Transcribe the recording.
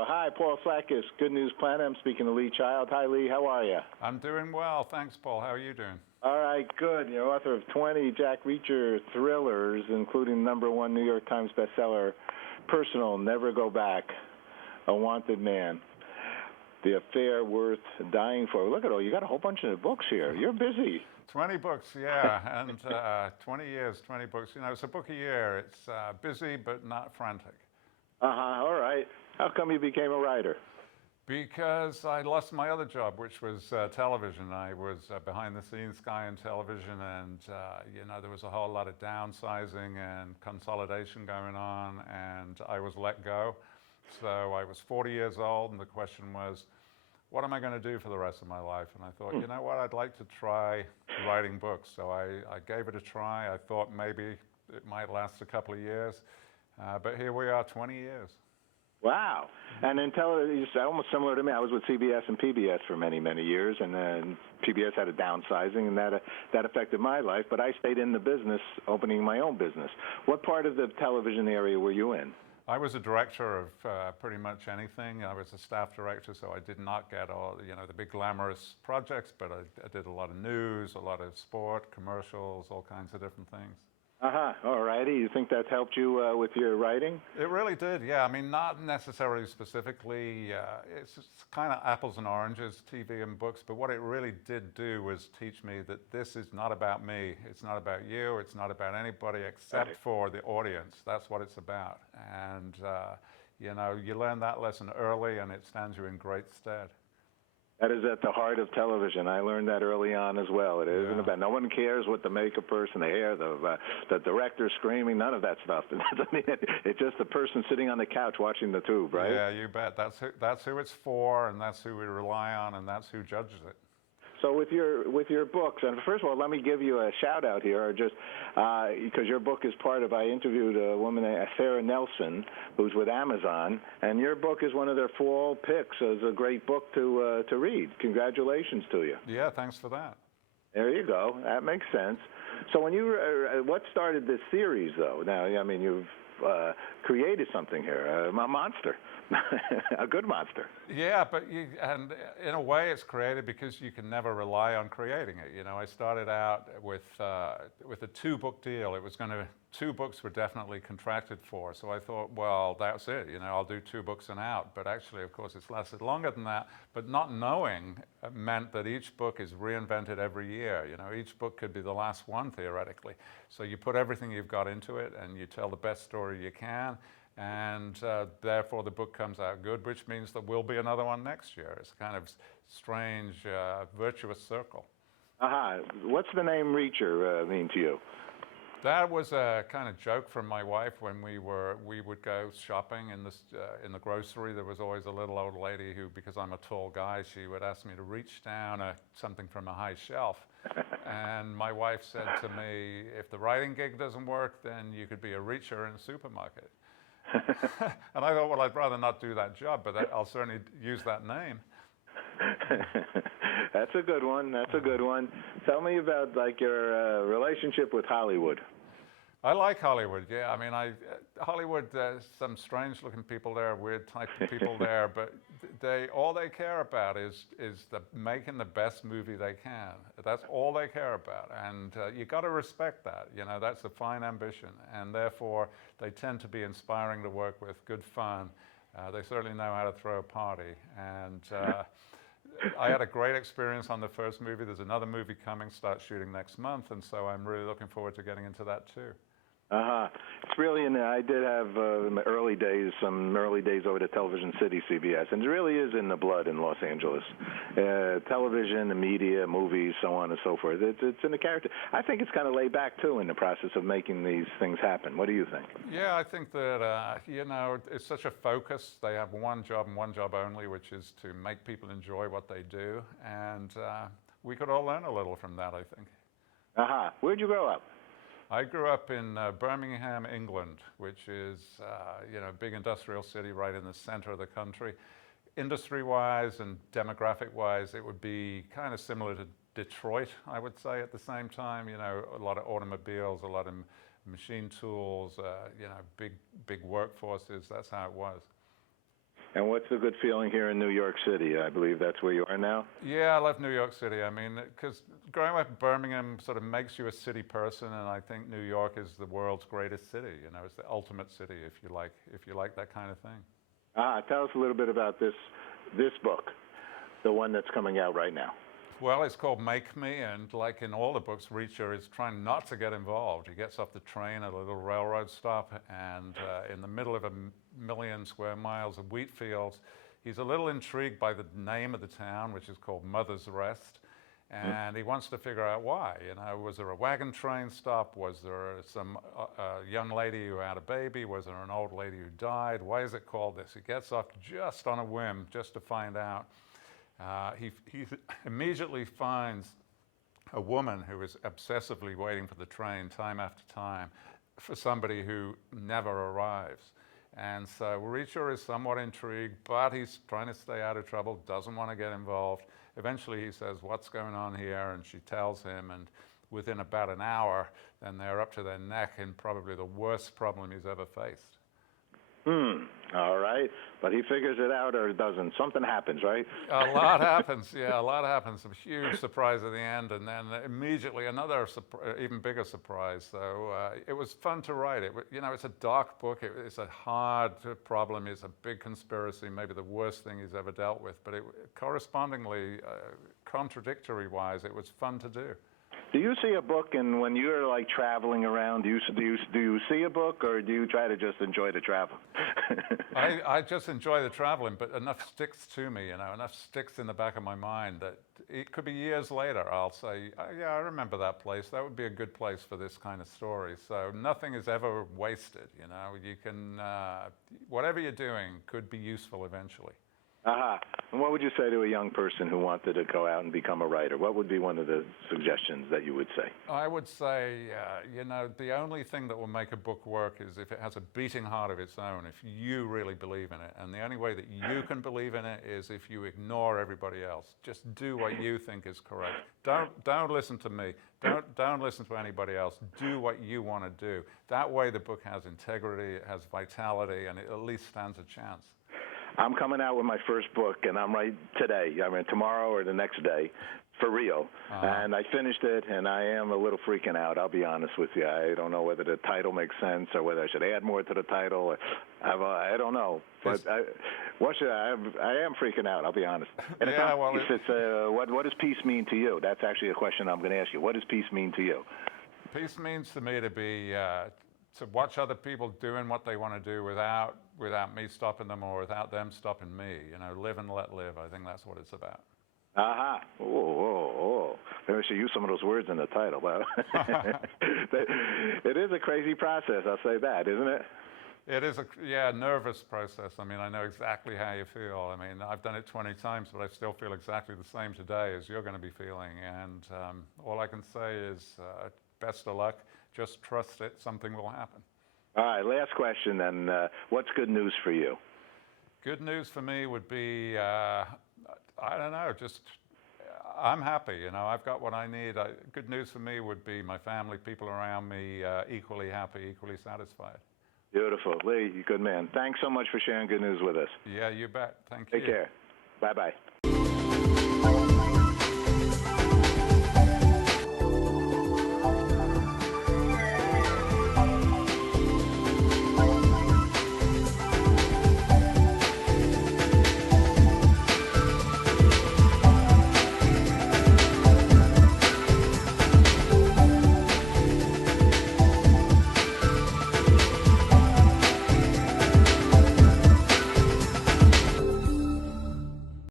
So, hi, Paul Slakis, Good News Planet. I'm speaking to Lee Child. Hi, Lee. How are you? I'm doing well. Thanks, Paul. How are you doing? All right, good. You're author of 20 Jack Reacher thrillers, including #1 New York Times bestseller, Personal, Never Go Back, A Wanted Man, The Affair Worth Dying For. Look at all, you got a whole bunch of books here. You're busy. 20 books, yeah, and 20 years, 20 books. You know, it's a book a year. It's busy, but not frantic. All right. How come you became a writer? Because I lost my other job, which was television. I was behind the scenes guy in television, and you know, there was a whole lot of downsizing and consolidation going on, and I was let go. So I was 40 years old, and the question was, what am I going to do for the rest of my life? And I thought, you know what, I'd like to try writing books. So I gave it a try. I thought maybe it might last a couple of years, but here we are, 20 years. Wow. And in television, it's almost similar to me. I was with CBS and PBS for many, many years, and then PBS had a downsizing, and that affected my life. But I stayed in the business, opening my own business. What part of the television area were you in? I was a director of pretty much anything. I was a staff director, so I did not get all, you know, the big glamorous projects, but I did a lot of news, a lot of sport, commercials, all kinds of different things. All righty. You think that's helped you with your writing? It really did, yeah. I mean, not necessarily specifically. It's kind of apples and oranges, TV and books, but what it really did do was teach me that this is not about me. It's not about you. It's not about anybody except for the audience. That's what it's about. And, you know, you learn that lesson early, and it stands you in great stead. That is at the heart of television. I learned that early on as well. It isn't about, no one cares what the makeup person, the hair, the director screaming, none of that stuff. It's just the person sitting on the couch watching the tube, right? Yeah, you bet. That's who it's for, and that's who we rely on, and that's who judges it. So with your books, and first of all, let me give you a shout out here, or just because your book is part of. I interviewed a woman, Sarah Nelson, who's with Amazon, and your book is one of their fall picks as a great book to read. Congratulations to you. Yeah, thanks for that. There you go. That makes sense. So when you, what started this series, though? Now, I mean, you've created something here, a monster. A good monster. Yeah, but and in a way it's created because you can never rely on creating it. You know, I started out with a 2-book deal. It was going to, 2 books were definitely contracted for. So I thought, well, that's it. You know, I'll do 2 books and out. But actually, of course, it's lasted longer than that. But not knowing meant that each book is reinvented every year. You know, each book could be the last one theoretically. So you put everything you've got into it, and you tell the best story you can. And therefore the book comes out good, which means there will be another one next year. It's a kind of strange, virtuous circle. What's the name Reacher mean to you? That was a kind of joke from my wife when we would go shopping in the grocery. There was always a little old lady who, because I'm a tall guy, she would ask me to reach down something from a high shelf. And my wife said to me, if the writing gig doesn't work, then you could be a reacher in a supermarket. And I thought, well, I'd rather not do that job, but I'll certainly use that name. That's a good one. That's a good one. Tell me about like your relationship with Hollywood. I like Hollywood. Yeah, I mean, Hollywood. There's some strange-looking people there, weird type of people there, but all they care about is making the best movie they can. That's all they care about, and you got to respect that. You know, that's a fine ambition, and therefore they tend to be inspiring to work with. Good fun. They certainly know how to throw a party, and I had a great experience on the first movie. There's another movie coming, start shooting next month, and so I'm really looking forward to getting into that too. It's really, I did have some early days over at Television City, CBS, and it really is in the blood in Los Angeles. Television, the media, movies, so on and so forth. It's in the character. I think it's kind of laid back, too, in the process of making these things happen. What do you think? Yeah, I think that, you know, it's such a focus. They have one job and one job only, which is to make people enjoy what they do. And we could all learn a little from that, I think. Where'd you grow up? I grew up in Birmingham, England, which is, you know, a big industrial city right in the center of the country. Industry-wise and demographic-wise, it would be kind of similar to Detroit, I would say, at the same time. You know, a lot of automobiles, a lot of machine tools, you know, big workforces. That's how it was. And what's the good feeling here in New York City? I believe that's where you are now? Yeah, I love New York City. I mean, because growing up in Birmingham sort of makes you a city person, and I think New York is the world's greatest city. You know, it's the ultimate city if you like that kind of thing. Tell us a little bit about this book, the one that's coming out right now. Well, it's called Make Me, and like in all the books, Reacher is trying not to get involved. He gets off the train at a little railroad stop, and in the middle of 1,000,000 square miles of wheat fields, he's a little intrigued by the name of the town, which is called Mother's Rest, and he wants to figure out why. You know, was there a wagon train stop? Was there some young lady who had a baby? Was there an old lady who died? Why is it called this? He gets off just on a whim, just to find out. He immediately finds a woman who is obsessively waiting for the train time after time for somebody who never arrives. And so Reacher is somewhat intrigued, but he's trying to stay out of trouble, doesn't want to get involved. Eventually he says, "What's going on here?" And she tells him, and within about an hour, then they're up to their neck in probably the worst problem he's ever faced. All right. But he figures it out or doesn't. Something happens, right? A lot happens, yeah, a lot happens. A huge surprise at the end, and then immediately another even bigger surprise. So it was fun to write. You know, it's a dark book. It's a hard problem. It's a big conspiracy, maybe the worst thing he's ever dealt with. But correspondingly, contradictory-wise, it was fun to do. Do you see a book, and when you're like traveling around, do you see a book, or do you try to just enjoy the travel? I just enjoy the traveling, but enough sticks to me, you know, enough sticks in the back of my mind that it could be years later I'll say, "Oh, yeah, I remember that place. That would be a good place for this kind of story." So nothing is ever wasted, you know. You can, whatever you're doing could be useful eventually. And what would you say to a young person who wanted to go out and become a writer? What would be one of the suggestions that you would say? I would say, you know, the only thing that will make a book work is if it has a beating heart of its own, if you really believe in it. And the only way that you can believe in it is if you ignore everybody else. Just do what you think is correct. Don't listen to me. Don't listen to anybody else. Do what you want to do. That way the book has integrity, it has vitality, and it at least stands a chance. I'm coming out with my first book, and I'm right today. I mean, tomorrow or the next day, for real. And I finished it, and I am a little freaking out. I'll be honest with you. I don't know whether the title makes sense or whether I should add more to the title. I don't know. But I am freaking out. I'll be honest. And yeah, what does peace mean to you? That's actually a question I'm going to ask you. What does peace mean to you? Peace means to me to be to watch other people doing what they want to do without me stopping them or without them stopping me. You know, live and let live. I think that's what it's about. Maybe I should use some of those words in the title. But it is a crazy process, I'll say that, isn't it? It is a nervous process. I mean, I know exactly how you feel. I mean, I've done it 20 times, but I still feel exactly the same today as you're going to be feeling. And all I can say is best of luck. Just trust it. Something will happen. All right, last question then. What's good news for you? Good news for me would be, I don't know, just I'm happy. You know, I've got what I need. Good news for me would be my family, people around me, equally happy, equally satisfied. Beautiful. Lee, good man. Thanks so much for sharing good news with us. Yeah, you bet. Thank you. Take care. Bye-bye.